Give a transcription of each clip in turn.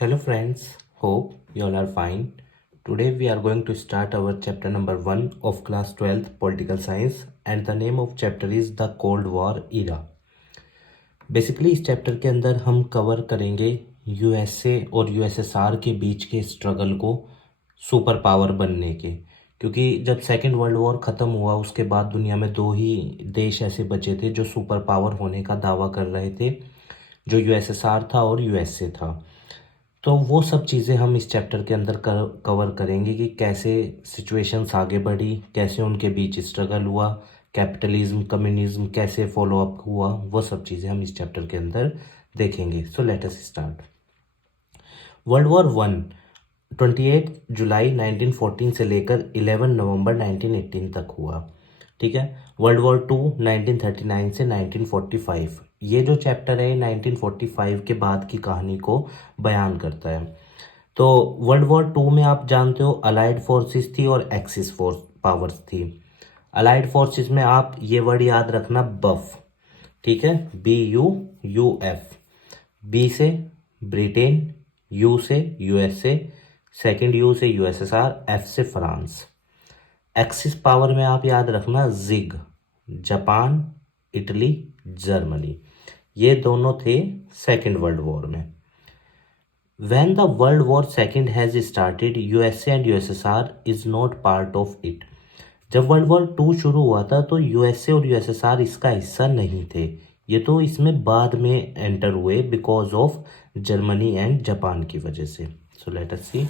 Hello friends, hope you all are fine. Today we are going to start our chapter number 1 of class 12th political science and the name of chapter is the Cold War era. Basically इस chapter के अंदर हम cover करेंगे USA और USSR के बीच के struggle को super power बनने के, क्योंकि जब सेकेंड वर्ल्ड वॉर ख़त्म हुआ उसके बाद दुनिया में दो ही देश ऐसे बचे थे जो सुपर पावर होने का दावा कर रहे थे, जो यूएसएसआर था और यूएसए था। तो वो सब चीज़ें हम इस चैप्टर के अंदर कवर करेंगे कि कैसे सिचुएशंस आगे बढ़ी, कैसे उनके बीच स्ट्रगल हुआ, कैपिटलिज्म कम्युनिज्म कैसे फॉलो अप हुआ, वो सब चीज़ें हम इस चैप्टर के अंदर देखेंगे। सो let us start. World war one 28 जुलाई 1914 से लेकर 11 नवंबर 1918 तक हुआ। ठीक है। वर्ल्ड वॉर टू 1939 से 1945, ये जो चैप्टर है 1945 के बाद की कहानी को बयान करता है। तो वर्ल्ड वॉर टू में आप जानते हो अलाइड फोर्सेस थी और एक्सिस फोर्स पावर्स थी। अलाइड फोर्सेस में आप ये वर्ड याद रखना, बफ। ठीक है, BUUF। बी से ब्रिटेन, यू से यूएसए, सेकेंड यू से यूएसएसआर, एफ से फ्रांस। एक्सिस पावर में आप याद रखना जिग, जापान, इटली, जर्मनी। ये दोनों थे सेकेंड वर्ल्ड वॉर में। When the World War II has started, USA and USSR is not part of it. जब वर्ल्ड वॉर टू शुरू हुआ था तो यूएसए और यूएसएसआर इसका हिस्सा नहीं थे, ये तो इसमें बाद में एंटर हुए because of Germany and Japan की वजह से। So let us see.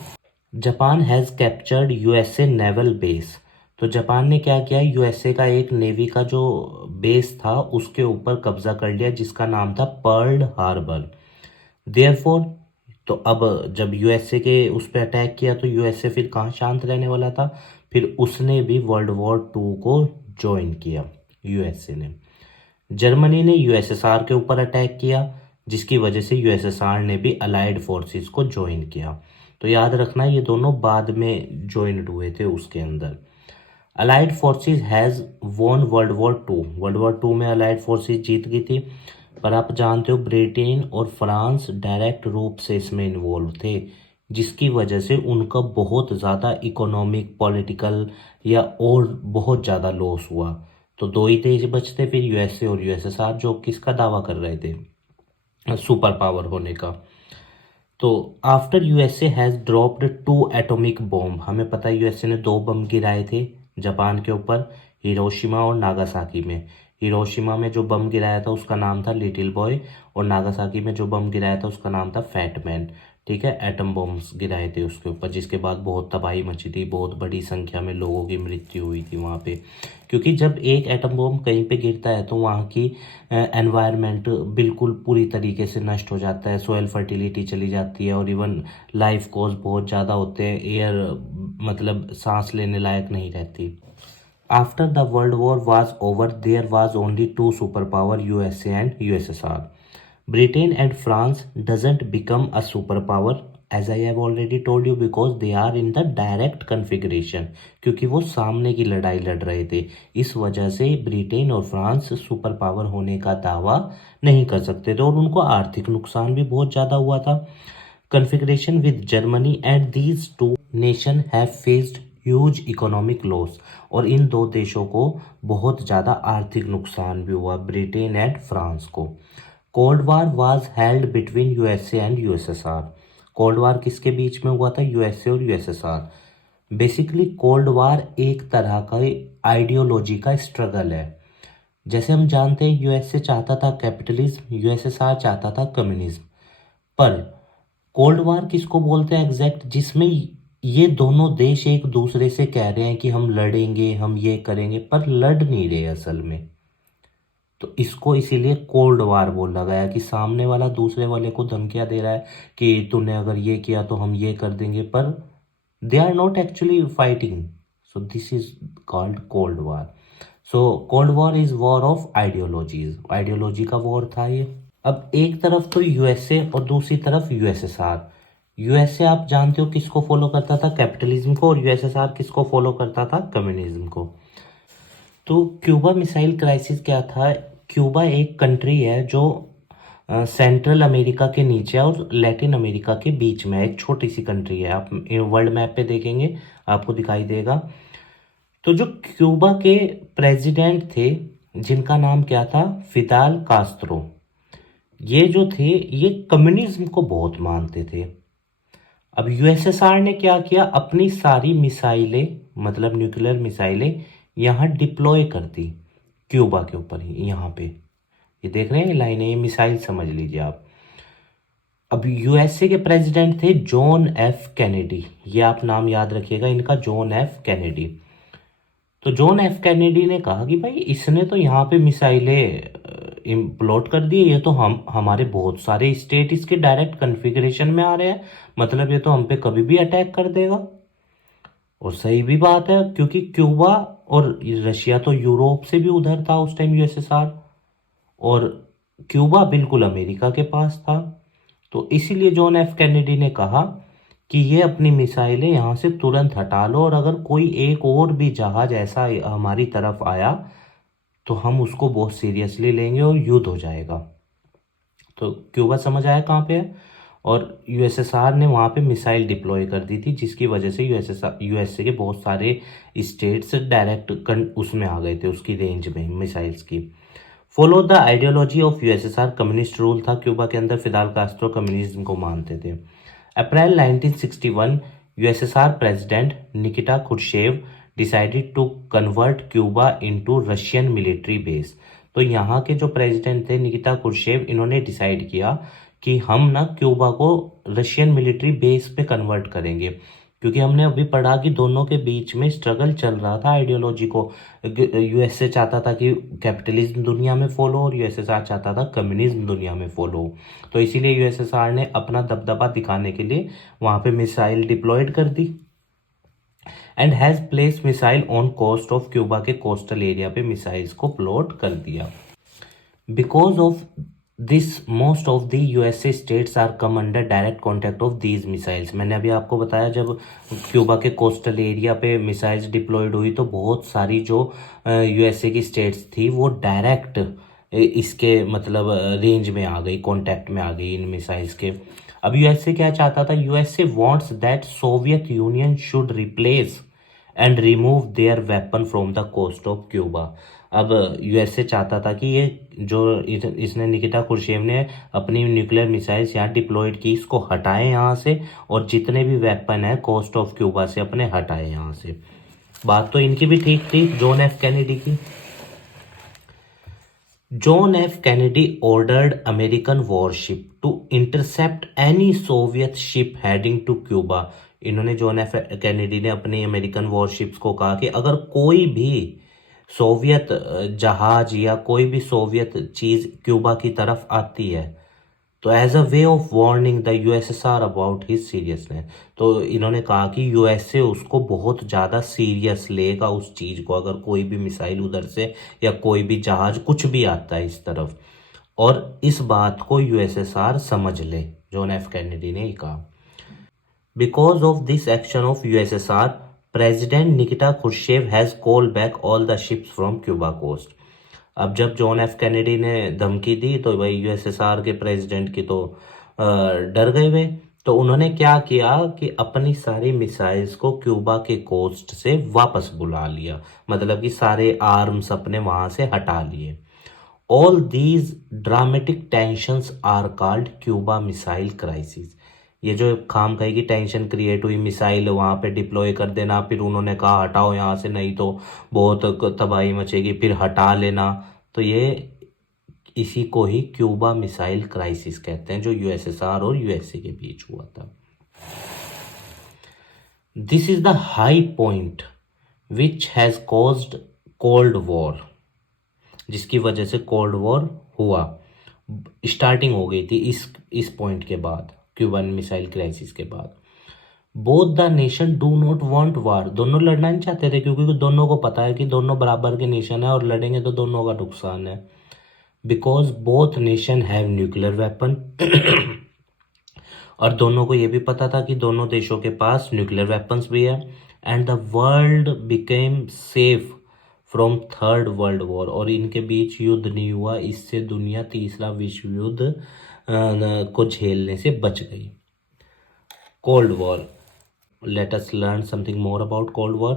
Japan has captured USA naval base. तो जापान ने क्या किया, यूएसए का एक नेवी का जो बेस था उसके ऊपर कब्जा कर लिया जिसका नाम था पर्ल हार्बर। देयरफॉर, तो अब जब यूएसए के उस पर अटैक किया तो यूएसए फिर कहाँ शांत रहने वाला था, फिर उसने भी वर्ल्ड वॉर टू को ज्वाइन किया यूएसए ने। जर्मनी ने यूएसएसआर के ऊपर अटैक किया जिसकी वजह से यूएसएसआर ने भी अलाइड फोर्सेस को ज्वाइन किया। तो याद रखना ये दोनों बाद में ज्वाइंड हुए थे उसके अंदर। Allied forces has won World War two. World War two में अलाइड फोर्सेस जीत गई थी, पर आप जानते हो ब्रिटेन और फ्रांस डायरेक्ट रूप से इसमें इन्वॉल्व थे जिसकी वजह से उनका बहुत ज़्यादा इकोनॉमिक, पॉलिटिकल या और बहुत ज़्यादा लॉस हुआ। तो दो ही देश बचते फिर, यूएसए और यूएसएसआर, जो किसका दावा कर रहे थे सुपर पावर होने का। तो after USA has dropped 2 atomic bomb, हमें पता है यूएसए ने 2 बम गिराए थे जापान के ऊपर, हिरोशिमा और नागासाकी में। हिरोशिमा में जो बम गिराया था उसका नाम था लिटिल बॉय और नागासाकी में जो बम गिराया था उसका नाम था फैट मैन। ठीक है, एटम बॉम्ब्स गिराए थे उसके ऊपर जिसके बाद बहुत तबाही मची थी, बहुत बड़ी संख्या में लोगों की मृत्यु हुई थी वहाँ पे। क्योंकि जब एक एटम बॉम्ब कहीं पे गिरता है तो वहाँ की एनवायरनमेंट बिल्कुल पूरी तरीके से नष्ट हो जाता है, सोयल फर्टिलिटी चली जाती है और इवन लाइफ कॉज बहुत ज़्यादा होते हैं, एयर मतलब सांस लेने लायक नहीं रहती। After the World War was over, there was only two superpower, USA and USSR. Britain and France doesn't become a superpower, as I have already told you, because they are in the direct configuration. क्योंकि वो सामने की लड़ाई लड़ रहे थे, इस वजह से ब्रिटेन और फ्रांस सुपर पावर होने का दावा नहीं कर सकते थे और उनको आर्थिक नुकसान भी बहुत ज़्यादा हुआ था। Configuration with Germany and these two nation have faced huge economic loss, और इन दो देशों को बहुत ज़्यादा आर्थिक नुकसान भी हुआ, ब्रिटेन एंड फ्रांस को। Cold war was held between USA and USSR. Cold war किसके बीच में हुआ था, यूएसए और यूएसएसआर। बेसिकली कोल्ड वार एक तरह का आइडियोलॉजी का स्ट्रगल है। जैसे हम जानते हैं यूएसए चाहता था कैपिटलिज्म, यूएसएसआर चाहता था कम्युनिज्म। पर कोल्ड वार किसको बोलते हैं एग्जैक्ट, जिसमें ये दोनों देश एक दूसरे से कह रहे हैं कि हम लड़ेंगे, हम ये करेंगे, पर लड़ नहीं रहे असल में। तो इसको इसीलिए कोल्ड वार बोला गया कि सामने वाला दूसरे वाले को धमकियां दे रहा है कि तूने अगर ये किया तो हम ये कर देंगे, पर they are not actually fighting. So this is called cold war. So cold war is war of ideologies, ideology का वॉर था ये। अब एक तरफ तो यूएसए और दूसरी तरफ यूएसएसआर। यूएसए आप जानते हो किसको फॉलो करता था, कैपिटलिज्म को, और यूएसएसआर किसको फॉलो करता था, कम्युनिज्म को। तो क्यूबा मिसाइल क्राइसिस क्या था, क्यूबा एक कंट्री है जो सेंट्रल अमेरिका के नीचे और लैटिन अमेरिका के बीच में एक छोटी सी कंट्री है। आप वर्ल्ड मैप पे देखेंगे आपको दिखाई देगा। तो जो क्यूबा के प्रेसिडेंट थे जिनका नाम क्या था, फिदाल कास्त्रो, ये जो थे ये कम्युनिज्म को बहुत मानते थे। अब यूएसएसआर ने क्या किया, अपनी सारी मिसाइलें मतलब न्यूक्लियर मिसाइलें यहाँ डिप्लॉय कर दी क्यूबा के ऊपर ही। यहाँ पे ये देख रहे हैं लाइनें, ये मिसाइल समझ लीजिए आप। अब यूएसए के प्रेसिडेंट थे जॉन एफ कैनेडी, ये आप नाम याद रखिएगा इनका, जॉन एफ कैनेडी। तो जॉन एफ कैनेडी ने कहा कि भाई इसने तो यहाँ पे मिसाइलें इम्प्लोड कर दी, ये तो हम हमारे बहुत सारे स्टेट इसके डायरेक्ट कन्फिग्रेशन में आ रहे हैं, मतलब ये तो हम पे कभी भी अटैक कर देगा। और सही भी बात है, क्योंकि क्यूबा और रशिया तो यूरोप से भी उधर था उस टाइम यूएसएसआर, और क्यूबा बिल्कुल अमेरिका के पास था। तो इसीलिए जॉन एफ कैनेडी ने कहा कि ये अपनी मिसाइलें यहाँ से तुरंत हटा लो, और अगर कोई एक और भी जहाज ऐसा हमारी तरफ आया तो हम उसको बहुत सीरियसली लेंगे और युद्ध हो जाएगा। तो क्यूबा समझ आया कहाँ पे है, और यूएसएसआर ने वहाँ पे मिसाइल डिप्लॉय कर दी थी, जिसकी वजह से यूएसए के बहुत सारे स्टेट्स डायरेक्ट उसमें आ गए थे, उसकी रेंज में मिसाइल्स की। Follow the ideology of USSR, communist rule था क्यूबा के अंदर, फिदाल कास्ट्रो कम्युनिज्म को मानते थे। April 1961 USSR president Nikita Khrushchev decided to convert Cuba into Russian military base. तो यहाँ के जो प्रेसिडेंट थे निकिता क्रुश्चेव, इन्होंने डिसाइड किया कि हम ना क्यूबा को रशियन मिलिट्री बेस पे कन्वर्ट करेंगे, क्योंकि हमने अभी पढ़ा कि दोनों के बीच में स्ट्रगल चल रहा था आइडियोलॉजी को। यूएसए चाहता था कि कैपिटलिज्म दुनिया में फॉलो, और यूएसएसआर चाहता था कम्युनिज्म दुनिया में फॉलो। तो इसीलिए यूएसएसआर ने अपना दबदबा दिखाने के लिए वहाँ पे मिसाइल डिप्लॉयड कर दी, and has place missile on coast of Cuba के कोस्टल एरिया पे मिसाइल्स को प्लॉट कर दिया। Because of this most of the USA states are come under direct contact of these missiles. मैंने अभी आपको बताया जब क्यूबा के कोस्टल एरिया पे मिसाइल्स डिप्लॉयड हुई तो बहुत सारी जो यूएसए की स्टेट्स थी वो डायरेक्ट इसके मतलब रेंज में आ गई, कॉन्टैक्ट में आ गई इन मिसाइल्स के। अब यूएसए क्या चाहता था, USA wants that Soviet Union should replace and remove their weapon from the coast of Cuba. अब यूएसए चाहता था कि ये जो इसने निकिता क्रुश्चेव ने अपनी न्यूक्लियर मिसाइल्स यहाँ डिप्लॉयड की, इसको हटाए यहाँ से, और जितने भी वेपन है कोस्ट ऑफ क्यूबा से अपने हटाए यहाँ से। बात तो इनकी भी ठीक थी, जॉन एफ कैनेडी की। John F Kennedy ordered American warship to intercept any Soviet ship heading to Cuba. इन्होंने जॉन एफ कैनेडी ने अपनी अमेरिकन वॉरशिप्स को कहा कि अगर कोई भी सोवियत जहाज या कोई भी सोवियत चीज़ क्यूबा की तरफ आती है तो as a way of warning the USSR about his seriousness. तो इन्होंने कहा कि यूएसए उसको बहुत ज़्यादा सीरियस लेगा उस चीज़ को, अगर कोई भी मिसाइल उधर से या कोई भी जहाज कुछ भी आता है इस तरफ, और इस बात को यूएसएसआर समझ ले, जॉन एफ कैनेडी ने कहा। Because of this action of USSR, president Nikita Khrushchev has called back all the ships from Cuba coast. अब जब जॉन एफ कैनेडी ने धमकी दी तो भाई यूएसएसआर के प्रेसिडेंट की तो डर गए वे। तो उन्होंने क्या किया कि अपनी सारी मिसाइल्स को क्यूबा के कोस्ट से वापस बुला लिया, मतलब कि सारे आर्म्स अपने वहां से हटा लिए। All these dramatic tensions are called Cuba missile crisis. ये जो खाम खाई की टेंशन क्रिएट हुई, मिसाइल वहाँ पे डिप्लॉय कर देना, फिर उन्होंने कहा हटाओ यहाँ से नहीं तो बहुत तबाही मचेगी, फिर हटा लेना, तो ये इसी को ही क्यूबा मिसाइल क्राइसिस कहते हैं, जो यूएसएसआर और यूएसए के बीच हुआ था। This is the high point which has caused cold war, जिसकी वजह से कोल्ड वॉर हुआ, स्टार्टिंग हो गई थी इस पॉइंट के बाद, क्यूबन मिसाइल क्राइसिस के बाद। Both the nation do not want war, दोनों लड़ना नहीं चाहते थे, क्योंकि दोनों को पता है कि दोनों बराबर के नेशन है और लड़ेंगे तो दोनों का नुकसान है। Because both nation have nuclear weapon और दोनों को ये भी पता था कि दोनों देशों के पास न्यूक्लियर वेपन्स भी है। And the world became safe from third world war, और इनके बीच युद्ध नहीं हुआ, इससे दुनिया तीसरा विश्व युद्ध को झेलने से बच गई। Cold war, let us learn something more about Cold War.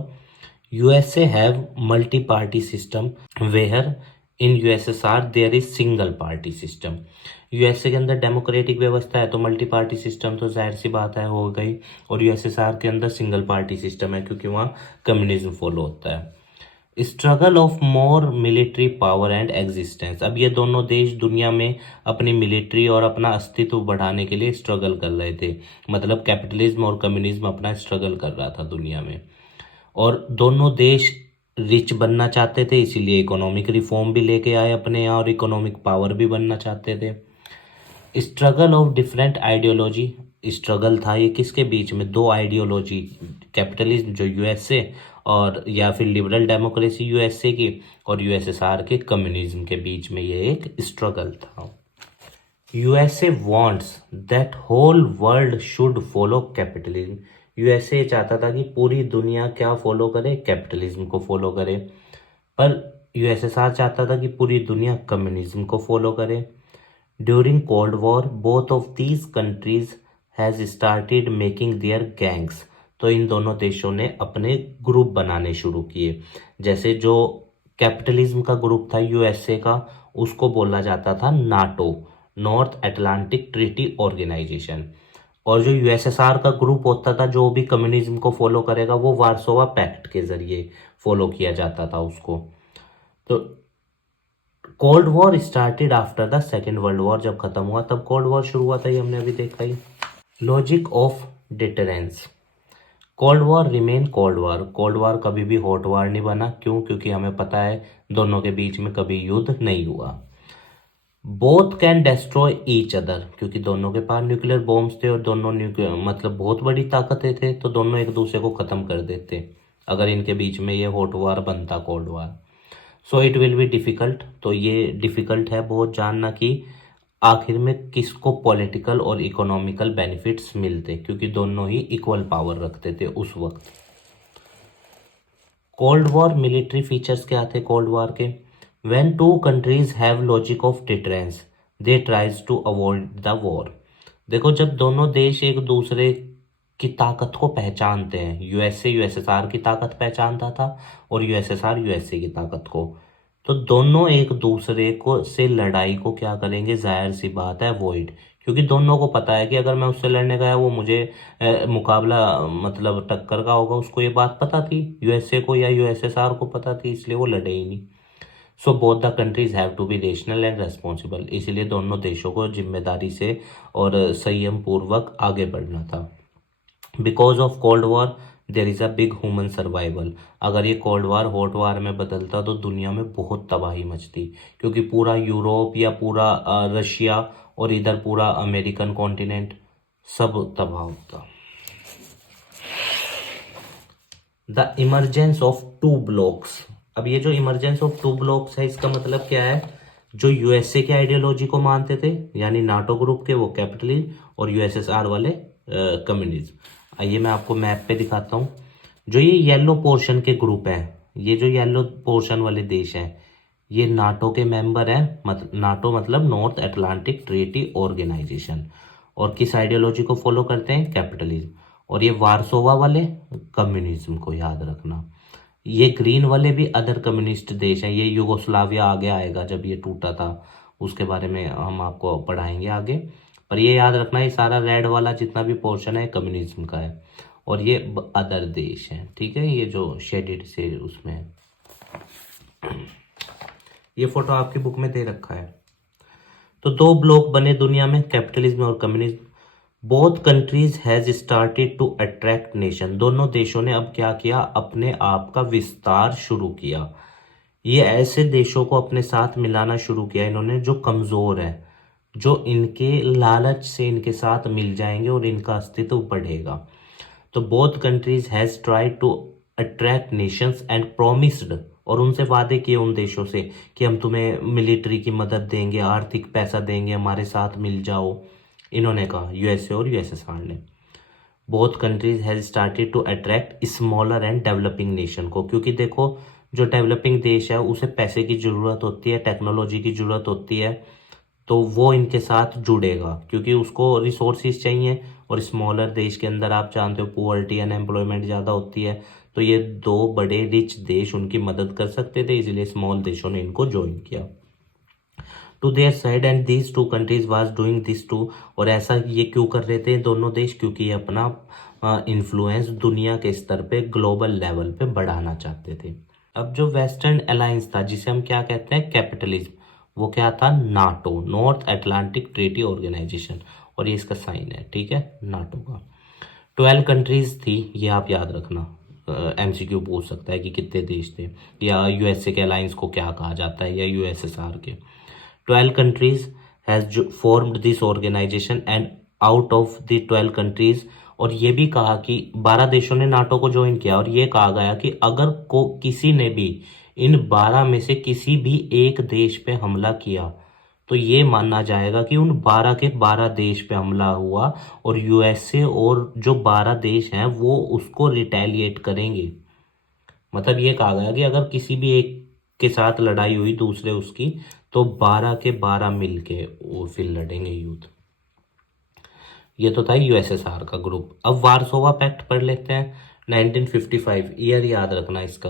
USA have multi-party system where in USSR there is single party system. USA के अंदर डेमोक्रेटिक व्यवस्था है तो मल्टी पार्टी सिस्टम तो जाहिर सी बात है हो गई, और यूएसएसआर के अंदर सिंगल पार्टी सिस्टम है क्योंकि वहाँ कम्युनिज्म फॉलो होता है। Struggle of more military power and existence, अब ये दोनों देश दुनिया में अपनी मिलिट्री और अपना अस्तित्व बढ़ाने के लिए स्ट्रगल कर रहे थे, मतलब कैपिटलिज्म और कम्युनिज्म अपना स्ट्रगल कर रहा था दुनिया में, और दोनों देश रिच बनना चाहते थे, इसीलिए इकोनॉमिक रिफॉर्म भी लेके आए अपने यहाँ और इकोनॉमिक पावर भी बनना चाहते थे। Struggle of different ideology, struggle था ये किसके बीच में, दो आइडियोलॉजी, कैपिटलिज्म जो यूएसए और या फिर लिबरल डेमोक्रेसी यूएसए की और यूएसएसआर के कम्युनिज्म के बीच में ये एक स्ट्रगल था। USA wants that whole world should follow capitalism, USA चाहता था कि पूरी दुनिया क्या फॉलो करे, कैपिटलिज्म को फॉलो करे, पर यूएसएसआर चाहता था कि पूरी दुनिया कम्युनिज्म को फॉलो करे। During cold war both of these countries has started making their gangs, तो इन दोनों देशों ने अपने ग्रुप बनाने शुरू किए। जैसे जो कैपिटलिज्म का ग्रुप था यूएसए का, उसको बोला जाता था NATO, North Atlantic Treaty Organization, और जो यूएसएसआर का ग्रुप होता था जो भी कम्युनिज्म को फॉलो करेगा वो वार्सोवा पैक्ट के जरिए फॉलो किया जाता था उसको। तो cold war started after the second world war, जब खत्म हुआ तब कोल्ड वॉर शुरू हुआ था, ये हमने अभी देखा ही। Logic of deterrence, cold war remain cold war, cold war कभी भी हॉट वॉर नहीं बना, क्यों, क्योंकि हमें पता है दोनों के बीच में कभी युद्ध नहीं हुआ। Both can destroy each other, क्योंकि दोनों के पास न्यूक्लियर बॉम्ब्स थे और दोनों मतलब बहुत बड़ी ताकतें थे, तो दोनों एक दूसरे को खत्म कर देते अगर इनके बीच में ये हॉट वॉर बनता, cold war. So it will be difficult, तो ये डिफ़िकल्ट है बहुत जानना कि आखिर में किसको पॉलिटिकल और इकोनॉमिकल बेनिफिट्स मिलते, क्योंकि दोनों ही इक्वल पावर रखते थे उस वक्त। कोल्ड वॉर मिलिट्री फीचर्स क्या थे कोल्ड वॉर के, when two countries have logic of deterrence they tries to avoid the war, देखो जब दोनों देश एक दूसरे की ताकत को पहचानते हैं, यूएसए यूएसएसआर की ताकत पहचानता था और यूएसएसआर यूएसए की ताकत को, तो दोनों एक दूसरे को से लड़ाई को क्या करेंगे, जाहिर सी बात है अवॉइड, क्योंकि दोनों को पता है कि अगर मैं उससे लड़ने गया वो मुझे मुकाबला मतलब टक्कर का होगा, उसको ये बात पता थी, यूएसए को या यूएसएसआर को पता थी, इसलिए वो लड़े ही नहीं। So both the countries have to be rational and responsible, इसलिए दोनों देशों को जिम्मेदारी से और संयम पूर्वक आगे बढ़ना था। Because of cold war there is a big human survival, अगर ये कोल्ड वार हॉट वार में बदलता तो दुनिया में बहुत तबाही मचती, क्योंकि पूरा यूरोप या पूरा रशिया और इधर पूरा अमेरिकन कॉन्टिनेंट सब तबाह होता। The emergence of two blocks, अब ये जो इमरजेंस ऑफ टू ब्लॉक्स है इसका मतलब क्या है, जो यूएसए के आइडियोलॉजी को मानते थे यानी नाटो ग्रुप के वो कैपिटलिज्म और यूएसएसआर वाले कम्युनिज्म। आइए मैं आपको मैप पे दिखाता हूँ, जो ये येलो पोर्शन के ग्रुप हैं, ये जो येलो पोर्शन वाले देश हैं ये नाटो के मेंबर हैं, नाटो मतलब नॉर्थ अटलांटिक ट्रीटी ऑर्गेनाइजेशन, और किस आइडियोलॉजी को फॉलो करते हैं, कैपिटलिज्म, और ये वार्सोवा वाले कम्युनिज्म को याद रखना। ये ग्रीन वाले भी अदर कम्युनिस्ट देश हैं, ये यूगोस्लाविया आगे आएगा जब ये टूटा था उसके बारे में हम आपको पढ़ाएंगे आगे, पर ये याद रखना ये सारा रेड वाला जितना भी पोर्शन है कम्युनिज्म का है और ये अदर देश है, ठीक है, ये जो शेडेड से उसमें है। ये फोटो आपकी बुक में दे रखा है। तो दो ब्लॉक बने दुनिया में, कैपिटलिज्म और communism. Both countries has started to attract nation, दोनों देशों ने अब क्या किया, अपने आप का विस्तार शुरू किया। ये ऐसे देशों को अपने साथ मिलाना शुरू किया इन्होंने जो कमजोर है, जो इनके लालच से इनके साथ मिल जाएंगे और इनका अस्तित्व बढ़ेगा। तो both countries has tried to attract nations and promised, और उनसे वादे किए उन देशों से कि हम तुम्हें मिलिट्री की मदद देंगे, आर्थिक पैसा देंगे, हमारे साथ मिल जाओ, इन्होंने कहा यूएसए और यूएसएसआर ने। Both countries has started to attract smaller and developing nation को, क्योंकि देखो जो डेवलपिंग देश है उसे पैसे की ज़रूरत होती है, टेक्नोलॉजी की ज़रूरत होती है, तो वो इनके साथ जुड़ेगा, क्योंकि उसको रिसोर्सेज चाहिए, और स्मॉलर देश के अंदर आप जानते हो पुअर्टी अनएम्प्लॉयमेंट ज़्यादा होती है, तो ये दो बड़े रिच देश उनकी मदद कर सकते थे, इसलिए स्मॉल देशों ने इनको ज्वाइन किया to their side, and these two countries was doing this too. और ऐसा ये क्यों कर रहे थे दोनों देश? क्योंकि ये अपना इन्फ्लुएंस दुनिया के स्तर पे ग्लोबल लेवल पे बढ़ाना चाहते थे। अब जो वेस्टर्न अलायंस था, जिसे हम क्या कहते हैं, कैपिटलिज्म, वो क्या था? NATO, North Atlantic Treaty Organization, और ये इसका साइन है, ठीक है, नाटो का। 12 कंट्रीज थी, ये आप याद रखना, एमसीक्यू पूछ सकता है कि कितने देश थे, या यूएसए के अलायंस को क्या कहा जाता है, या यूएसएसआर के। 12 countries has formed this organization, and out of the 12 countries, और ये भी कहा कि 12 देशों ने नाटो को ज्वाइन किया, और ये कहा गया कि अगर को किसी ने भी इन 12 में से किसी भी एक देश पे हमला किया, तो ये माना जाएगा कि उन 12 के 12 देश पे हमला हुआ, और यूएसए और जो 12 देश हैं वो उसको रिटेलिएट करेंगे। मतलब ये कहा गया कि अगर किसी भी एक के साथ लड़ाई हुई दूसरे उसकी, तो 12 के 12 मिलके वो फिर लड़ेंगे युद्ध। ये तो था यूएसएसआर का ग्रुप। अब वार्सोवा पैक्ट पढ़ लेते हैं। 1955 ईयर याद रखना इसका।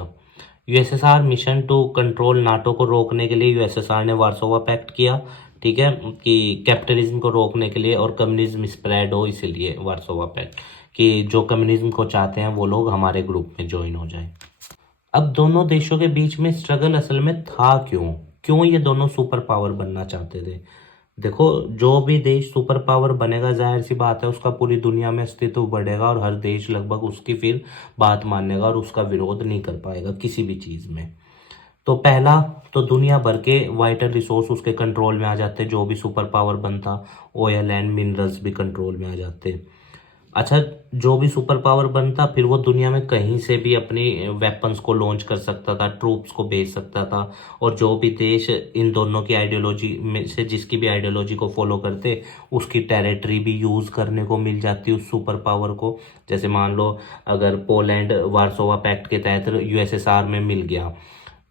USSR mission to control NATO को रोकने के लिए यूएसएसआर ने वार्सोवा पैक्ट किया, ठीक है, कि कैपिटलिज्म को रोकने के लिए और कम्युनिज्म स्प्रेड हो, इसीलिए वार्सोवा पैक्ट, कि जो कम्युनिज्म को चाहते हैं वो लोग हमारे ग्रुप में ज्वाइन हो जाए। अब दोनों देशों के बीच में स्ट्रगल असल में था क्यों? क्यों ये दोनों सुपर पावर बनना चाहते थे? देखो, जो भी देश सुपर पावर बनेगा, जाहिर सी बात है उसका पूरी दुनिया में अस्तित्व बढ़ेगा, और हर देश लगभग उसकी फिर बात मानेगा और उसका विरोध नहीं कर पाएगा किसी भी चीज़ में। तो पहला, तो दुनिया भर के वाइटल रिसोर्स उसके कंट्रोल में आ जाते, जो भी सुपर पावर बनता, ऑयल एंड मिनरल्स भी कंट्रोल में आ जाते। अच्छा, जो भी सुपर पावर बनता, फिर वो दुनिया में कहीं से भी अपनी वेपन्स को लॉन्च कर सकता था, ट्रूप्स को भेज सकता था, और जो भी देश इन दोनों की आइडियोलॉजी में से जिसकी भी आइडियोलॉजी को फॉलो करते, उसकी टेरिटरी भी यूज़ करने को मिल जाती उस सुपर पावर को। जैसे मान लो अगर पोलैंड वार्सोवा पैक्ट के तहत यूएसएसआर में मिल गया,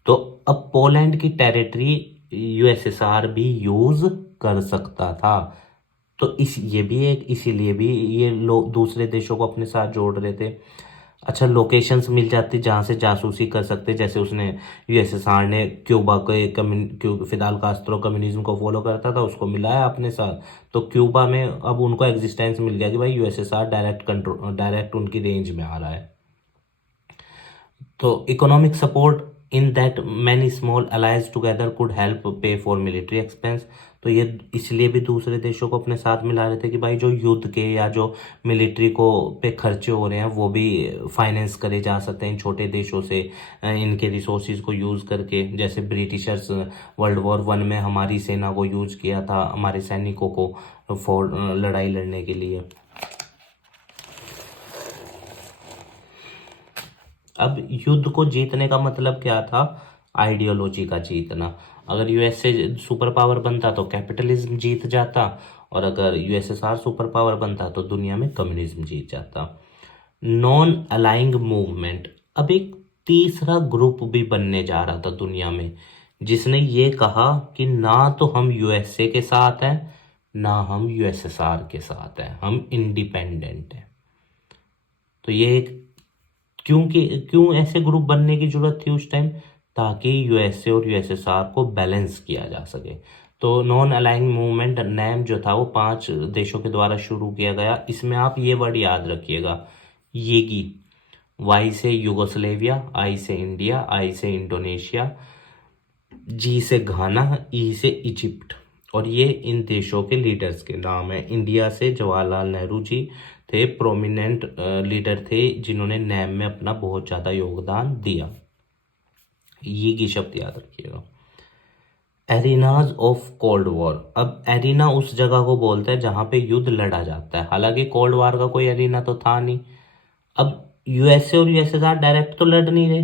तो अब पोलैंड की टेरिटरी यूएसएसआर भी यूज़ कर सकता था। तो इस ये भी एक, इसीलिए भी ये लोग दूसरे देशों को अपने साथ जोड़ रहे थे। अच्छा, लोकेशंस मिल जाती जहाँ से जासूसी कर सकते, जैसे उसने यूएसएसआर ने क्यूबा के फिदाल कास्त्रो कम्युनिज्म को फॉलो करता था, उसको मिलाया अपने साथ, तो क्यूबा में अब उनको एग्जिस्टेंस मिल गया कि भाई यूएसएसआर डायरेक्ट उनकी रेंज में आ रहा है। तो economic support in that many small allies together could help pay for military expense. तो ये इसलिए भी दूसरे देशों को अपने साथ मिला रहे थे कि भाई जो युद्ध के या जो मिलिट्री को पे खर्चे हो रहे हैं वो भी फाइनेंस करे जा सकते हैं इन छोटे देशों से, इनके रिसोर्सेज को यूज़ करके। जैसे ब्रिटिशर्स वर्ल्ड वॉर 1 में हमारी सेना को यूज़ किया था, हमारे सैनिकों को फॉर लड़ाई लड़ने के लिए। अब युद्ध को जीतने का मतलब क्या था? आइडियोलॉजी का जीतना। अगर यूएसए सुपर पावर बनता तो कैपिटलिज्म जीत जाता, और अगर यूएसएसआर सुपर पावर बनता तो दुनिया में कम्युनिज्म जीत जाता। नॉन अलाइंग मूवमेंट, अब एक तीसरा ग्रुप भी बनने जा रहा था दुनिया में, जिसने ये कहा कि ना तो हम यूएसए के साथ हैं, ना हम यूएसएसआर के साथ हैं, हम इंडिपेंडेंट हैं। तो ये एक, क्यों ऐसे ग्रुप बनने की जरूरत थी उस टाइम? ताकि यूएसए और यूएसएसआर को बैलेंस किया जा सके। तो नॉन अलाइंग मूवमेंट नेम जो था वो 5 देशों के द्वारा शुरू किया गया। इसमें आप ये वर्ड याद रखिएगा, येगी। वाई से युगोस्लेविया, आई से इंडिया, आई से इंडोनेशिया, जी से घाना, ई से इजिप्ट। और ये इन देशों के लीडर्स के नाम है। इंडिया से जवाहरलाल नेहरू जी थे, प्रोमिनेंट लीडर थे जिन्होंने नैम में अपना बहुत ज़्यादा योगदान दिया। ये की शब्द याद रखिएगा। Arenas of cold war. अब एरिना उस जगह को बोलते हैं जहाँ पे युद्ध लड़ा जाता है, हालांकि कोल्ड वॉर का कोई एरिना तो था नहीं। अब यूएसए और यूएसएसआर डायरेक्ट तो लड़ नहीं रहे,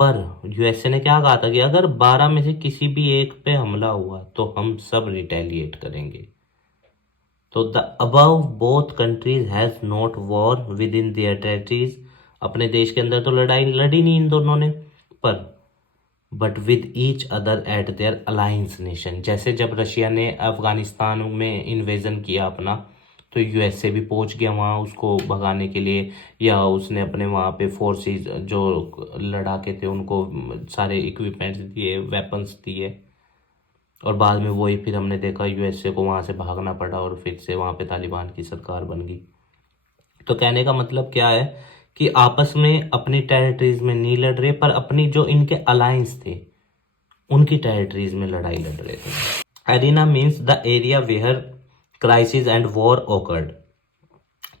पर यूएसए ने क्या कहा था कि अगर 12 में से किसी भी एक पे हमला हुआ तो हम सब रिटेलिएट करेंगे। तो the above both countries has not war with in their territories. अपने देश के अंदर तो लड़ाई लड़ी नहीं इन दोनों ने, पर but with each other at there alliance nation. जैसे जब रशिया ने अफगानिस्तान में इन्वेजन किया अपना, तो यूएसए भी पहुंच गया वहाँ उसको भगाने के लिए, या उसने अपने वहाँ पे फोर्सेस जो लड़ाके थे उनको सारे इक्विपमेंट्स दिए, वेपन्स दिए, और बाद में वही फिर हमने देखा यूएसए को वहाँ से भागना पड़ा और फिर से वहाँ पे तालिबान की सरकार बन गई। तो कहने का मतलब क्या है कि आपस में अपनी टेरिटरीज में नहीं लड़ रहे, पर अपनी जो इनके अलायंस थे उनकी टेरिटरीज में लड़ाई लड़ रहे थे। Arena means the area where crisis and war occurred.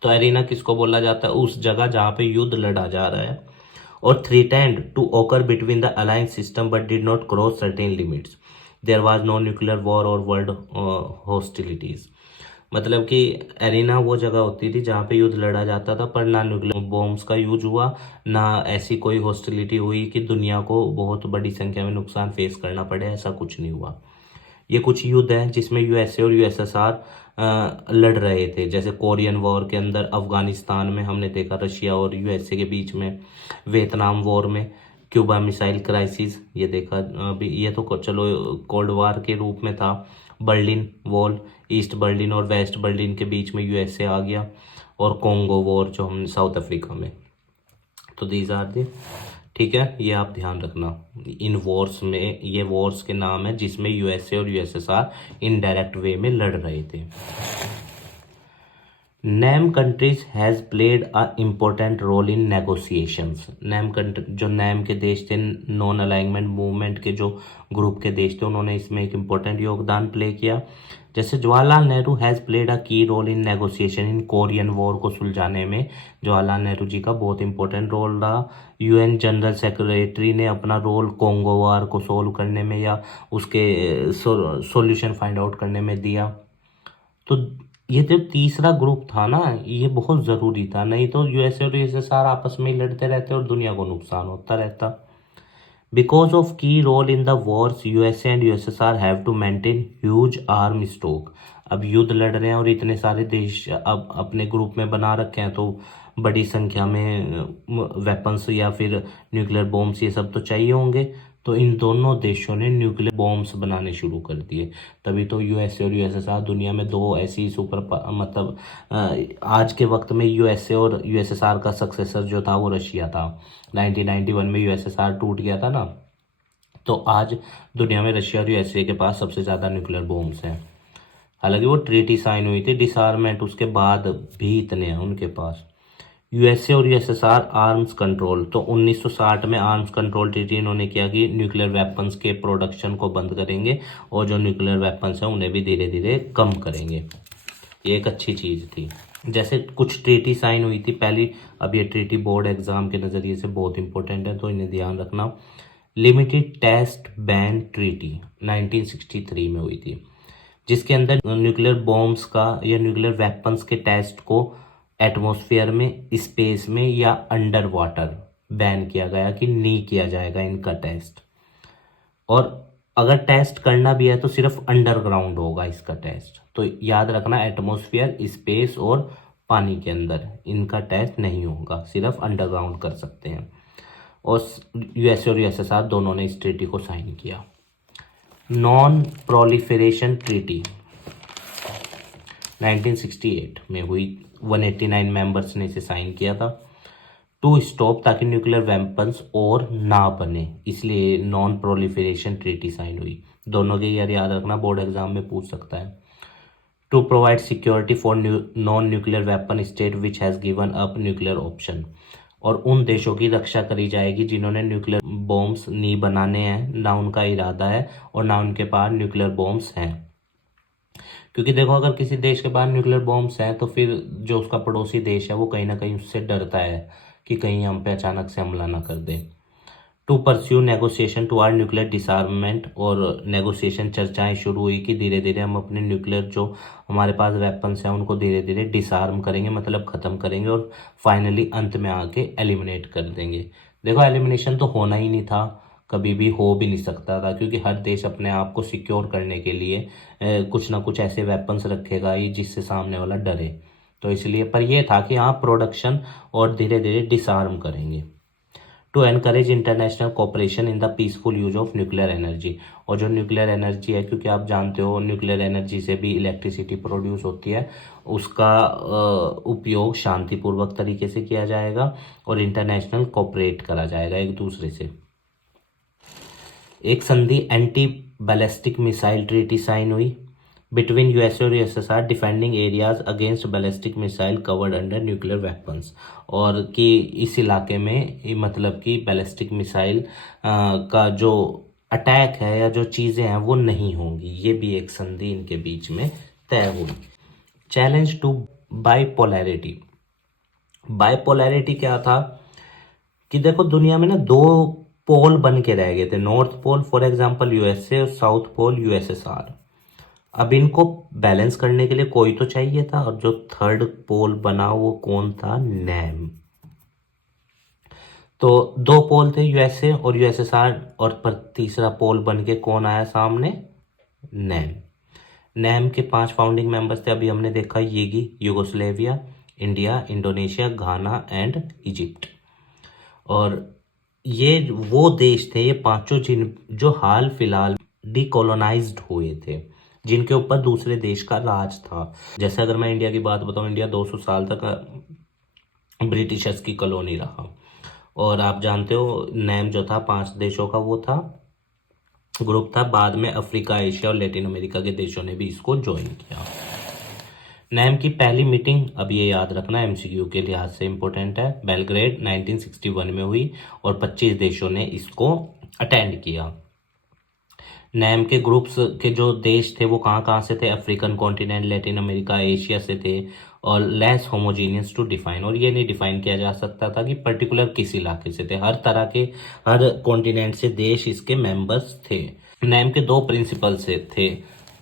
तो एरिना किसको बोला जाता है? उस जगह जहाँ पे युद्ध लड़ा जा रहा है। और threatened to occur between the alliance system but did not cross certain limits. There was no nuclear war और वर्ल्ड हॉस्टिलिटीज। मतलब कि एरिना वो जगह होती थी जहाँ पे युद्ध लड़ा जाता था, पर ना न्यूक्लियर बॉम्ब्स का यूज हुआ, ना ऐसी कोई हॉस्टिलिटी हुई कि दुनिया को बहुत बड़ी संख्या में नुकसान फेस करना पड़े, ऐसा कुछ नहीं हुआ। ये कुछ युद्ध हैं जिसमें यूएसए और यूएसएसआर लड़ रहे थे। जैसे कोरियन वॉर के अंदर अफगानिस्तान में हमने देखा रशिया और यूएसए के बीच में, वियतनाम वॉर में क्यूबा मिसाइल क्राइसिस ये देखा अभी, ये तो चलो कोल्ड वार के रूप में था। बर्लिन वॉल, ईस्ट बर्लिन और वेस्ट बर्लिन के बीच में यूएसए आ गया, और कोंगो वॉर जो हम साउथ अफ्रीका में। तो दीज आर दी, ठीक है, ये आप ध्यान रखना। इन वॉर्स में, ये वॉर्स के नाम है जिसमें यूएसए और यूएसएसआर इनडायरेक्ट वे में लड़ रहे थे। NAM countries has played a important role in negotiations. NAM country, जो नैम के देश थे, नॉन अलाइनमेंट मूवमेंट के जो ग्रुप के देश थे, उन्होंने इसमें एक इम्पोर्टेंट योगदान प्ले किया। जैसे Jawaharlal Nehru has played a key role in negotiation in Korean war को सुलझाने में जवाहरलाल नेहरू जी का बहुत इंपॉर्टेंट रोल रहा। यूएन जनरल सेक्रेटरी ने अपना रोल कोंगो वार को सोल्व करने में या उसके सॉल्यूशन फाइंड आउट करने में दिया। तो ये जो तीसरा ग्रुप था ना, ये बहुत ज़रूरी था, नहीं तो यूएसए और यूएसएसआर आपस में ही लड़ते रहते और दुनिया को नुकसान होता रहता। Because of key role in the wars USA and USSR have to maintain huge arm stock. अब युद्ध लड़ रहे हैं और इतने सारे देश अब अपने ग्रुप में बना रखे हैं, तो बड़ी संख्या में वेपन्स या फिर न्यूक्लियर बॉम्ब्स ये सब तो चाहिए होंगे। तो इन दोनों देशों ने न्यूक्लियर बॉम्ब्स बनाने शुरू कर दिए। तभी तो यूएसए और यूएसएसआर दुनिया में दो ऐसी सुपर, मतलब आज के वक्त में यूएसए और यूएसएसआर का सक्सेसर जो था वो रशिया था। 1991 में यूएसएसआर टूट गया था ना, तो आज दुनिया में रशिया और यूएसए के पास सबसे ज़्यादा न्यूक्लियर बॉम्ब्स हैं। हालांकि वो ट्रीटी साइन हुई थी डिसआर्मेंट, उसके बाद भी इतने हैं उनके पास। यूएसए और यूएसएसआर आर्म्स कंट्रोल, तो 1960 में आर्म्स कंट्रोल ट्रीटी इन्होंने किया कि न्यूक्लियर वेपन्स के प्रोडक्शन को बंद करेंगे और जो न्यूक्लियर वेपन्स हैं उन्हें भी धीरे धीरे कम करेंगे। ये एक अच्छी चीज़ थी। जैसे कुछ ट्रीटी साइन हुई थी पहली, अब ये ट्रीटी बोर्ड एग्जाम के नज़रिए से बहुत इंपॉर्टेंट है, तो इन्हें ध्यान रखना। लिमिटेड टेस्ट बैन ट्रीटी 1963 में हुई थी, जिसके अंदर न्यूक्लियर बॉम्ब्स का या न्यूक्लियर वेपन्स के टेस्ट को एटमॉस्फेयर में, स्पेस में या अंडर वाटर बैन किया गया कि नहीं किया जाएगा इनका टेस्ट। और अगर टेस्ट करना भी है तो सिर्फ अंडरग्राउंड होगा इसका टेस्ट। तो याद रखना, एटमॉस्फेयर, स्पेस और पानी के अंदर इनका टेस्ट नहीं होगा, सिर्फ अंडरग्राउंड कर सकते हैं। और यूएसए और यूएसएसआर दोनों ने इस ट्रीटी को साइन किया। नॉन प्रोलिफरेशन ट्रीटी 1968 में हुई, 189 मेंबर्स ने इसे साइन किया था। टू स्टॉप, ताकि न्यूक्लियर वेपन्स और ना बने, इसलिए नॉन प्रोलिफरेशन ट्रीटी साइन हुई। दोनों के याद रखना, बोर्ड एग्जाम में पूछ सकता है। To provide security for non nuclear weapon state which has given up nuclear option, और उन देशों की रक्षा करी जाएगी जिन्होंने न्यूक्लियर बॉम्ब्स नहीं बनाने हैं, ना उनका इरादा है और ना उनके पास न्यूक्लियर बॉम्ब्स हैं। क्योंकि देखो, अगर किसी देश के पास न्यूक्लियर बॉम्ब्स हैं तो फिर जो उसका पड़ोसी देश है वो कहीं ना कहीं उससे डरता है कि कहीं हम पे अचानक से हमला ना कर दे। To pursue negotiation towards nuclear disarmament, और नेगोशिएशन चर्चाएं शुरू हुई कि धीरे धीरे हम अपने न्यूक्लियर जो हमारे पास वेपन्स हैं उनको धीरे धीरे डिसआर्म करेंगे, मतलब ख़त्म करेंगे, और फाइनली अंत में आके एलिमिनेट कर देंगे। देखो, एलिमिनेशन तो होना ही नहीं था, कभी भी हो भी नहीं सकता था, क्योंकि हर देश अपने आप को सिक्योर करने के लिए कुछ ना कुछ ऐसे वेपन्स रखेगा ही जिससे सामने वाला डरे। तो इसलिए, पर यह था कि हाँ, प्रोडक्शन और धीरे धीरे डिसआर्म करेंगे। To encourage international cooperation in the peaceful use of nuclear energy. और जो न्यूक्लियर एनर्जी है, क्योंकि आप जानते हो न्यूक्लियर एनर्जी से भी इलेक्ट्रिसिटी प्रोड्यूस होती है, उसका उपयोग शांतिपूर्वक तरीके से किया जाएगा और इंटरनेशनल कोऑपरेट करा जाएगा एक दूसरे से। एक संधि anti ballistic missile treaty sign हुई बिटवीन यूएसए और USSR defending areas against ballistic missile covered under nuclear weapons. और कि इस इलाके में मतलब कि बैलिस्टिक मिसाइल का जो अटैक है या जो चीज़ें हैं वो नहीं होंगी। ये भी एक संधि इनके बीच में तय हुई। Challenge to bipolarity. बाइपोलैरिटी क्या था कि देखो दुनिया में ना दो पोल बन के रह गए थे, North Pole for example USA और साउथ पोल यूएसएसआर। अब इनको बैलेंस करने के लिए कोई तो चाहिए था, और जो थर्ड पोल बना वो कौन था? नैम। तो दो पोल थे यूएसए और यूएसएसआर, और पर तीसरा पोल बन के कौन आया सामने? नैम। नैम के 5 फाउंडिंग मेंबर्स थे, अभी हमने देखा, येगी, Yugoslavia, India, Indonesia, Ghana and Egypt. और ये वो देश थे, ये पांचों जो हाल फिलहाल डिकोलोनाइज्ड हुए थे, जिनके ऊपर दूसरे देश का राज था। जैसे अगर मैं इंडिया की बात बताऊं, इंडिया 200 साल तक ब्रिटिशर्स की कॉलोनी रहा। और आप जानते हो नैम जो था 5 देशों का वो था, ग्रुप था। बाद में अफ्रीका, एशिया और लैटिन अमेरिका के देशों ने भी इसको ज्वाइन किया। नैम की पहली मीटिंग, अब ये याद रखना एमसीक्यू के लिहाज से इंपॉर्टेंट है, बेलग्रेड 1961 में हुई और 25 देशों ने इसको अटेंड किया। नैम के ग्रुप्स के जो देश थे वो कहाँ कहाँ से थे? African continent, Latin America, Asia से थे, और लेस होमोजीनियस टू डिफाइन। और ये नहीं डिफाइन किया जा सकता था कि पर्टिकुलर किस इलाके से थे, हर तरह के, हर कॉन्टिनेंट से देश इसके मेंबर्स थे। नैम के 2 प्रिंसिपल से थे,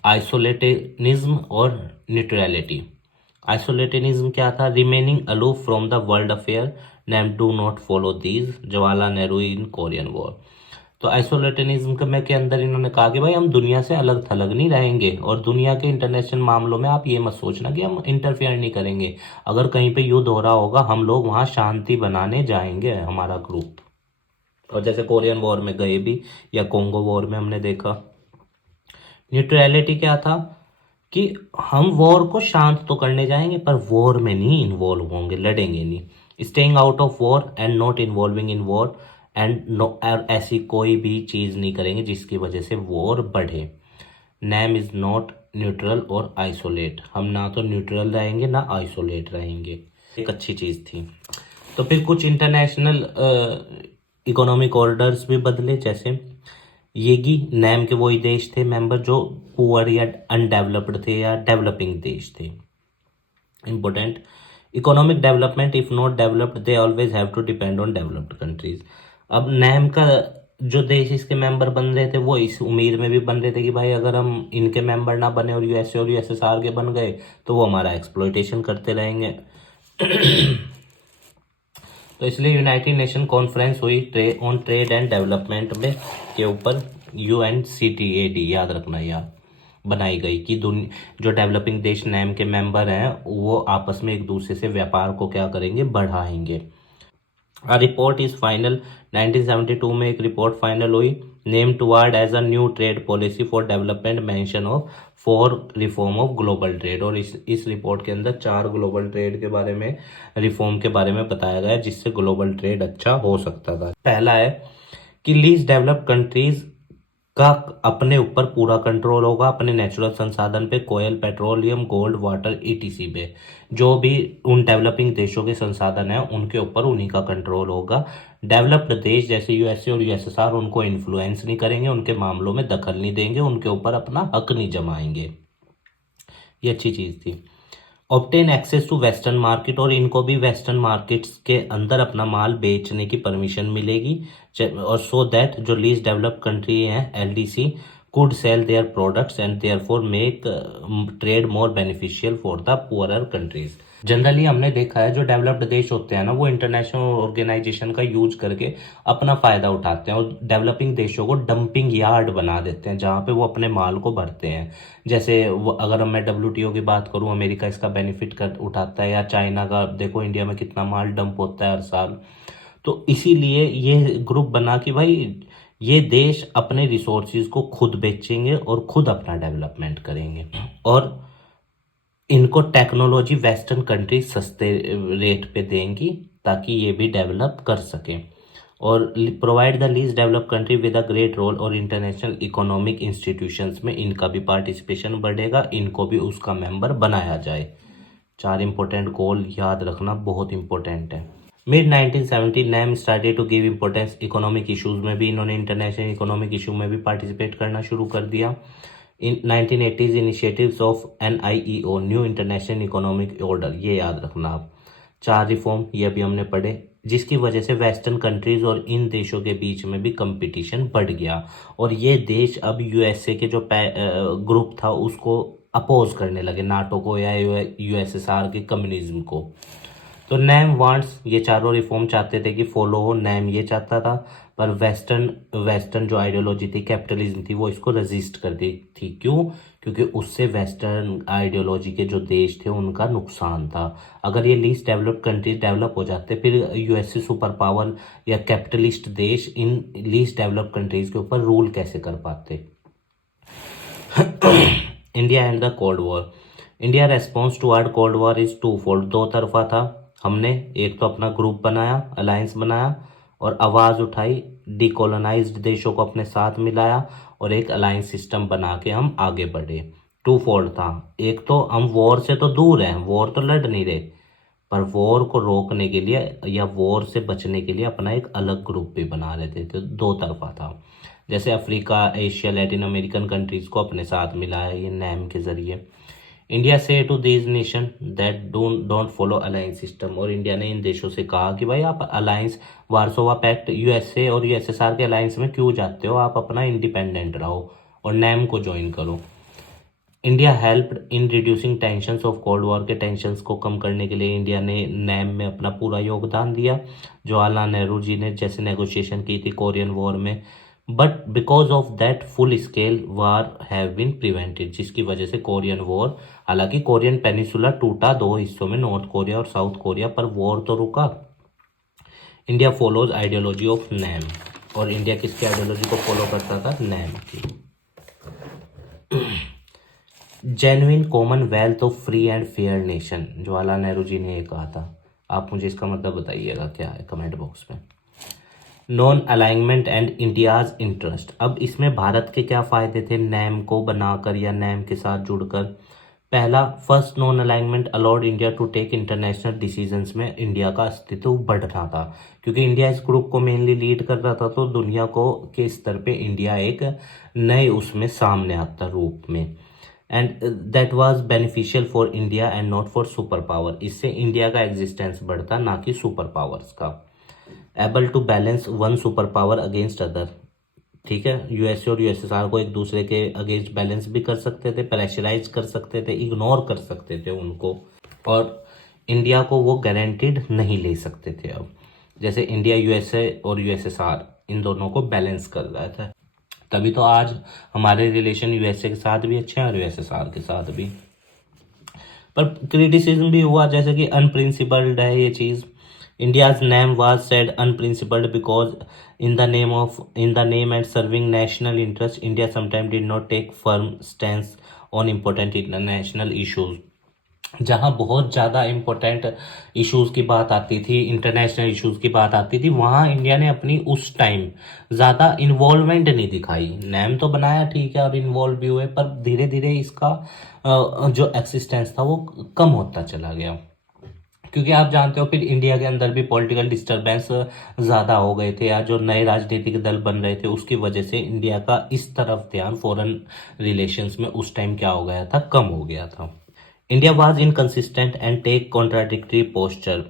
आइसोलेटिनिज्म और न्यूट्रलिटी। आइसोलेटिनिज्म क्या था? Remaining aloof from the world affair, NAM do not follow these, Jawaharlal Nehru in Korean war. तो आइसोलेटिनिज्म के अंदर इन्होंने कहा कि भाई हम दुनिया से अलग थलग नहीं रहेंगे, और दुनिया के इंटरनेशनल मामलों में आप ये मत सोचना कि हम इंटरफेयर नहीं करेंगे। अगर कहीं पे युद्ध हो रहा होगा हम लोग वहां शांति बनाने जाएंगे, हमारा ग्रुप। और जैसे कोरियन वॉर में गए भी, या कोंगो वॉर में हमने देखा। न्यूट्रलिटी क्या था कि हम वॉर को शांत तो करने जाएंगे पर वॉर में नहीं इन्वॉल्व होंगे, लड़ेंगे नहीं। Staying out of war and not involving in war and no, ऐसी कोई भी चीज़ नहीं करेंगे जिसकी वजह से वॉर बढ़े। नैम इज नॉट न्यूट्रल और आइसोलेट, हम ना तो न्यूट्रल रहेंगे ना आइसोलेट रहेंगे, एक अच्छी चीज़ थी। तो फिर कुछ इंटरनेशनल इकोनॉमिक ऑर्डर्स भी बदले, जैसे येगी, नैम के वही देश थे मेंबर जो पुअर या अनडेवलप्ड थे या डेवलपिंग देश थे। Important, economic development if not developed they always have to depend on developed countries. अब नैम का जो देश इसके मेंबर बन रहे थे वो इस उम्मीद में भी बन रहे थे कि भाई अगर हम इनके मेंबर ना बने और यूएसए और यूएसएसआर के बन गए तो वो हमारा एक्सप्लॉइटेशन करते रहेंगे। तो इसलिए यूनाइटेड नेशन कॉन्फ्रेंस हुई ऑन ट्रेड एंड डेवलपमेंट में के ऊपर, UNCTAD याद रखना यार, बनाई गई कि जो डेवलपिंग देश नैम के मेंबर हैं वो आपस में एक दूसरे से व्यापार को क्या करेंगे? बढ़ाएंगे। A रिपोर्ट इज फाइनल, 1972 में एक रिपोर्ट फाइनल हुई, name toward as a new trade policy for development mention of for reform of global trade. और इस रिपोर्ट के अंदर 4 ग्लोबल ट्रेड के बारे में, रिफॉर्म के बारे में बताया गया जिससे ग्लोबल ट्रेड अच्छा हो सकता था। पहला है कि लीस्ट डेवलप्ड कंट्रीज का अपने ऊपर पूरा कंट्रोल होगा, अपने नेचुरल संसाधन पे, कोयल, पेट्रोलियम, गोल्ड, वाटर, ETC पे। जो भी उन डेवलपिंग देशों के संसाधन हैं उनके ऊपर उन्हीं का कंट्रोल होगा। डेवलप्ड देश जैसे यूएसए और यूएसएसआर उनको इन्फ्लुएंस नहीं करेंगे, उनके मामलों में दखल नहीं देंगे, उनके ऊपर अपना हक नहीं जमाएंगे। ये अच्छी चीज़ थी। Obtain access to western market, और इनको भी वेस्टर्न मार्केट्स के अंदर अपना माल बेचने की परमिशन मिलेगी, और सो दैट जो लीस्ट डेवलप्ड कंट्री है LDC could sell their products and therefore make trade more beneficial for the poorer countries। Generally हमने देखा है जो डेवलप्ड देश होते हैं ना वो इंटरनेशनल ऑर्गेनाइजेशन का यूज करके अपना फायदा उठाते हैं और डेवलपिंग देशों को डंपिंग यार्ड बना देते हैं जहाँ पे वो अपने माल को भरते हैं। जैसे अगर मैं WTO की बात करूँ, अमेरिका इसका बेनिफिट कर उठाता है, या चाइना का देखो इंडिया में कितना माल डंप होता है हर साल। तो इसीलिए ये ग्रुप बना कि भाई ये देश अपने रिसोर्सेज को खुद बेचेंगे और खुद अपना डेवलपमेंट करेंगे, और इनको टेक्नोलॉजी वेस्टर्न कंट्री सस्ते रेट पे देंगी ताकि ये भी डेवलप कर सकें, और provide the least develop country with a great role, और इंटरनेशनल इकोनॉमिक इंस्टीट्यूशंस में इनका भी पार्टिसिपेशन बढ़ेगा, इनको भी उसका मेंबर बनाया जाए। 4 इंपॉर्टेंट गोल याद रखना बहुत इंपॉर्टेंट है। Mid 1970 NAM started to give importance economic issues में भी, इन्होंने इंटरनेशनल इकोनॉमिक इशू में भी पार्टिसिपेट करना शुरू कर दिया। इन 1980s initiatives of NIEO, new international economic order, ये याद रखना आप। 4 रिफॉर्म ये अभी हमने पढ़े, जिसकी वजह से वेस्टर्न कंट्रीज और इन देशों के बीच में भी कंपटीशन बढ़ गया, और ये देश अब USA के जो ग्रुप था उसको अपोज करने लगे, नाटो को या USSR के कम्युनिज्म को। तो नैम वांट्स, ये चारों रिफॉर्म चाहते थे कि फॉलो हो, नैम ये चाहता था, पर वेस्टर्न जो आइडियोलॉजी थी, कैपिटलिज्म थी, वो इसको रेजिस्ट कर दी थी। क्यों? क्योंकि उससे वेस्टर्न आइडियोलॉजी के जो देश थे उनका नुकसान था। अगर ये लीस्ट डेवलप्ड कंट्रीज डेवलप हो जाते, फिर USA सुपर पावर या कैपिटलिस्ट देश इन लीस्ट डेवलप्ड कंट्रीज के ऊपर रूल कैसे कर पाते। India and the cold war. India response toward cold war is two fold, दो तरफा था। हमने एक तो अपना ग्रुप बनाया, अलायंस बनाया, और आवाज़ उठाई, डिकोलोनाइज्ड देशों को अपने साथ मिलाया, और एक अलायंस सिस्टम बना के हम आगे बढ़े। टू फोल्ड था, एक तो हम वॉर से तो दूर हैं, वॉर तो लड़ नहीं रहे, पर वॉर को रोकने के लिए या वॉर से बचने के लिए अपना एक अलग ग्रुप भी बना रहे थे। तो दो तरफा था, जैसे Africa, Asia, Latin American countries को अपने साथ मिलाया ये नैम के जरिए। इंडिया से to these nation that don't follow alliance system, और इंडिया ने इन देशों से कहा कि भाई आप अलायंस, वार्सोवा पैक्ट, USA और USSR के अलायंस में क्यों जाते हो, आप अपना इंडिपेंडेंट रहो और नैम को ज्वाइन करो। India helped in reducing tensions of cold war, के टेंशंस को कम करने के लिए इंडिया ने नैम में अपना पूरा योगदान दिया। जवाहरलाल नेहरू जी ने जैसे नेगोशिएशन की थी कोरियन वॉर में, but because of that full scale war have been prevented, जिसकी वजह से कोरियन वॉर, हालांकि कोरियन पेनिसुला टूटा 2 हिस्सों में, नॉर्थ कोरिया और साउथ कोरिया, पर वॉर तो रुका। India follows ideology of NAM, और इंडिया किसकी आइडियोलॉजी को फॉलो करता था? नैम की। Genuine commonwealth of free and fair nation, Jawaharlal Nehru ji ने ये कहा था। आप मुझे इसका मतलब बताइएगा क्या है कमेंट बॉक्स में। Non alignment and India's interest, अब इसमें भारत के क्या फायदे थे नैम को बनाकर या नैम के साथ जुड़कर? पहला, first non alignment allowed India to take international decisions में इंडिया का अस्तित्व बढ़ रहा था, क्योंकि इंडिया इस ग्रुप को मेनली लीड कर रहा था, तो दुनिया को के स्तर पे इंडिया एक नए उसमें सामने आता रूप में, and that was beneficial for India and not for super power, इससे इंडिया का एग्जिस्टेंस बढ़ता ना कि सुपर पावर्स का। Able to balance one super power against other, ठीक है, USA और USSR को एक दूसरे के अगेंस्ट बैलेंस भी कर सकते थे, प्रेशराइज कर सकते थे, इग्नोर कर सकते थे उनको, और इंडिया को वो गारंटीड नहीं ले सकते थे। अब जैसे इंडिया USA और USSR इन दोनों को बैलेंस कर रहा था, तभी तो आज हमारे रिलेशन USA के साथ भी अच्छे हैं और USSR के साथ भी। पर क्रिटिसिज्म भी हुआ, जैसे कि अनप्रिंसिपल्ड है ये चीज़। India's name was said unprincipled because in the name and serving national interest, India sometimes did not take firm stance on important international issues. जहाँ बहुत ज़्यादा इम्पोर्टेंट इश्यूज़ की बात आती थी, इंटरनेशनल इश्यूज़ की बात आती थी, वहाँ इंडिया ने अपनी उस टाइम ज़्यादा इन्वॉल्वमेंट नहीं दिखाई। नैम तो बनाया ठीक है और इन्वॉल्व भी हुए, पर धीरे धीरे इसका जो एक्सिस्टेंस था वो कम होता चला गया, क्योंकि आप जानते हो फिर इंडिया के अंदर भी पॉलिटिकल डिस्टर्बेंस ज़्यादा हो गए थे, या जो नए राजनीतिक दल बन रहे थे उसकी वजह से इंडिया का इस तरफ ध्यान फॉरेन रिलेशंस में उस टाइम क्या हो गया था, कम हो गया था। India was inconsistent and take contradictory posture,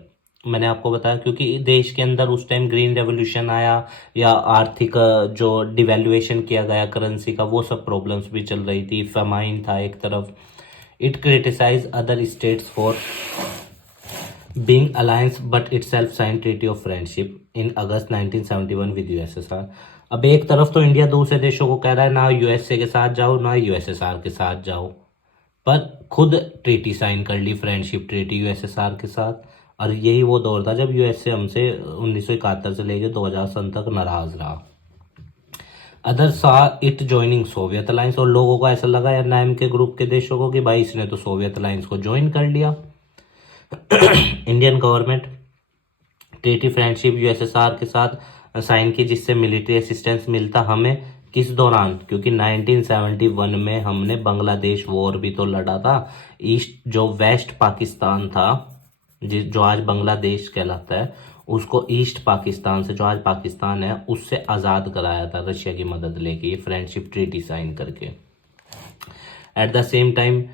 मैंने आपको बताया क्योंकि देश के अंदर उस टाइम ग्रीन रेवोल्यूशन आया या आर्थिक जो डिवेल्युएशन किया गया करेंसी का, वो सब प्रॉब्लम्स भी चल रही थी, फेमाइन था एक तरफ। It criticise other states for being alliance but itself signed treaty of friendship in August 1971 with USSR। अब एक तरफ तो इंडिया दूसरे देशों को कह रहा है ना USA के साथ जाओ ना USSR के साथ जाओ, पर खुद ट्रीटी साइन कर ली, फ्रेंडशिप ट्रीटी USSR के साथ। और यही वो दौर था जब यूएसए हमसे 1971 से लेकर 2000 सन तक नाराज रहा। अदर सा इट ज्वाइनिंग सोवियत अलायंस, और लोगों को ऐसा लगा यार नाम के ग्रुप के देशों को कि भाई इसने तो सोवियत अलायंस को ज्वाइन कर लिया। Indian government treaty friendship USSR के साथ साइन की, जिससे मिलिट्री असिस्टेंस मिलता हमें किस दौरान, क्योंकि 1971 में हमने बांग्लादेश वॉर भी तो लड़ा था। ईस्ट जो वेस्ट पाकिस्तान था, जो आज बांग्लादेश कहलाता है, उसको ईस्ट पाकिस्तान से, जो आज पाकिस्तान है, उससे आज़ाद कराया था रशिया की मदद लेके, ये फ्रेंडशिप ट्रीटी साइन करके। At the same time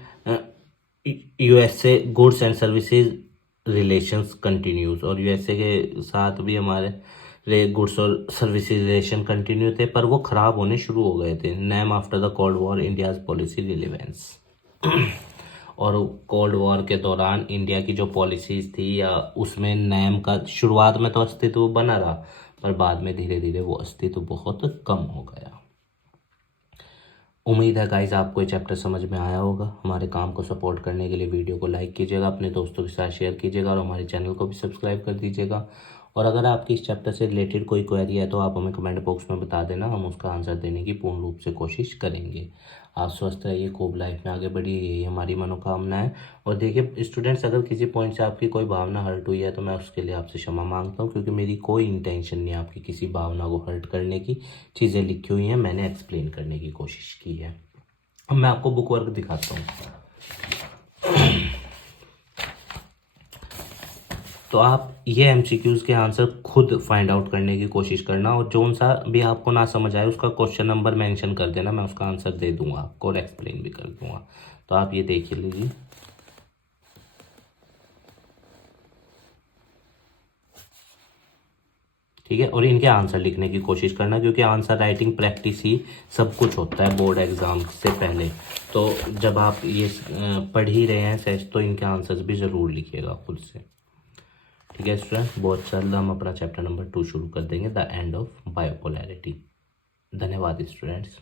USA goods and services relations continues, और यूएसए के साथ भी हमारे गुड्स और सर्विसेज रिलेशन कंटिन्यू थे, पर वो खराब होने शुरू हो गए थे। Name after the cold war India's policy relevance. और कोल्ड वॉर के दौरान इंडिया की जो पॉलिसीज थी या उसमें नेम का शुरुआत में तो अस्तित्व बना रहा, पर बाद में धीरे धीरे वो अस्तित्व बहुत कम हो गया। उम्मीद है गाइस आपको ये चैप्टर समझ में आया होगा। हमारे काम को सपोर्ट करने के लिए वीडियो को लाइक कीजिएगा, अपने दोस्तों के साथ शेयर कीजिएगा और हमारे चैनल को भी सब्सक्राइब कर दीजिएगा। और अगर आपकी इस चैप्टर से रिलेटेड कोई क्वेरी है तो आप हमें कमेंट बॉक्स में बता देना, हम उसका आंसर देने की पूर्ण रूप से कोशिश करेंगे। आप स्वस्थ रहिए, खूब लाइफ में आगे बढ़िए, यही हमारी मनोकामना है। और देखिए स्टूडेंट्स, अगर किसी पॉइंट से आपकी कोई भावना हर्ट हुई है तो मैं उसके लिए आपसे क्षमा मांगता हूँ, क्योंकि मेरी कोई इंटेंशन नहीं है आपकी किसी भावना को हर्ट करने की। चीज़ें लिखी हुई हैं, मैंने एक्सप्लेन करने की कोशिश की है। अब मैं आपको बुक वर्क दिखाता हूँ। तो आप ये एमसीक्यूज के आंसर खुद फाइंड आउट करने की कोशिश करना, और जो सा भी आपको ना समझ आए उसका क्वेश्चन नंबर मेंशन कर देना, मैं उसका आंसर दे दूंगा आपको और एक्सप्लेन भी कर दूंगा। तो आप ये देख लीजिए। ठीक है, और इनके आंसर लिखने की कोशिश करना, क्योंकि आंसर राइटिंग प्रैक्टिस ही सब कुछ होता है बोर्ड एग्जाम से पहले। तो जब आप ये पढ़ ही रहे हैं सेट, तो इनके आंसर्स भी ज़रूर लिखिएगा खुद से। ठीक है स्टूडेंट, बहुत जल्द हम अपना चैप्टर नंबर 2 शुरू कर देंगे, द एंड ऑफ बायोपोलैरिटी। धन्यवाद स्टूडेंट्स।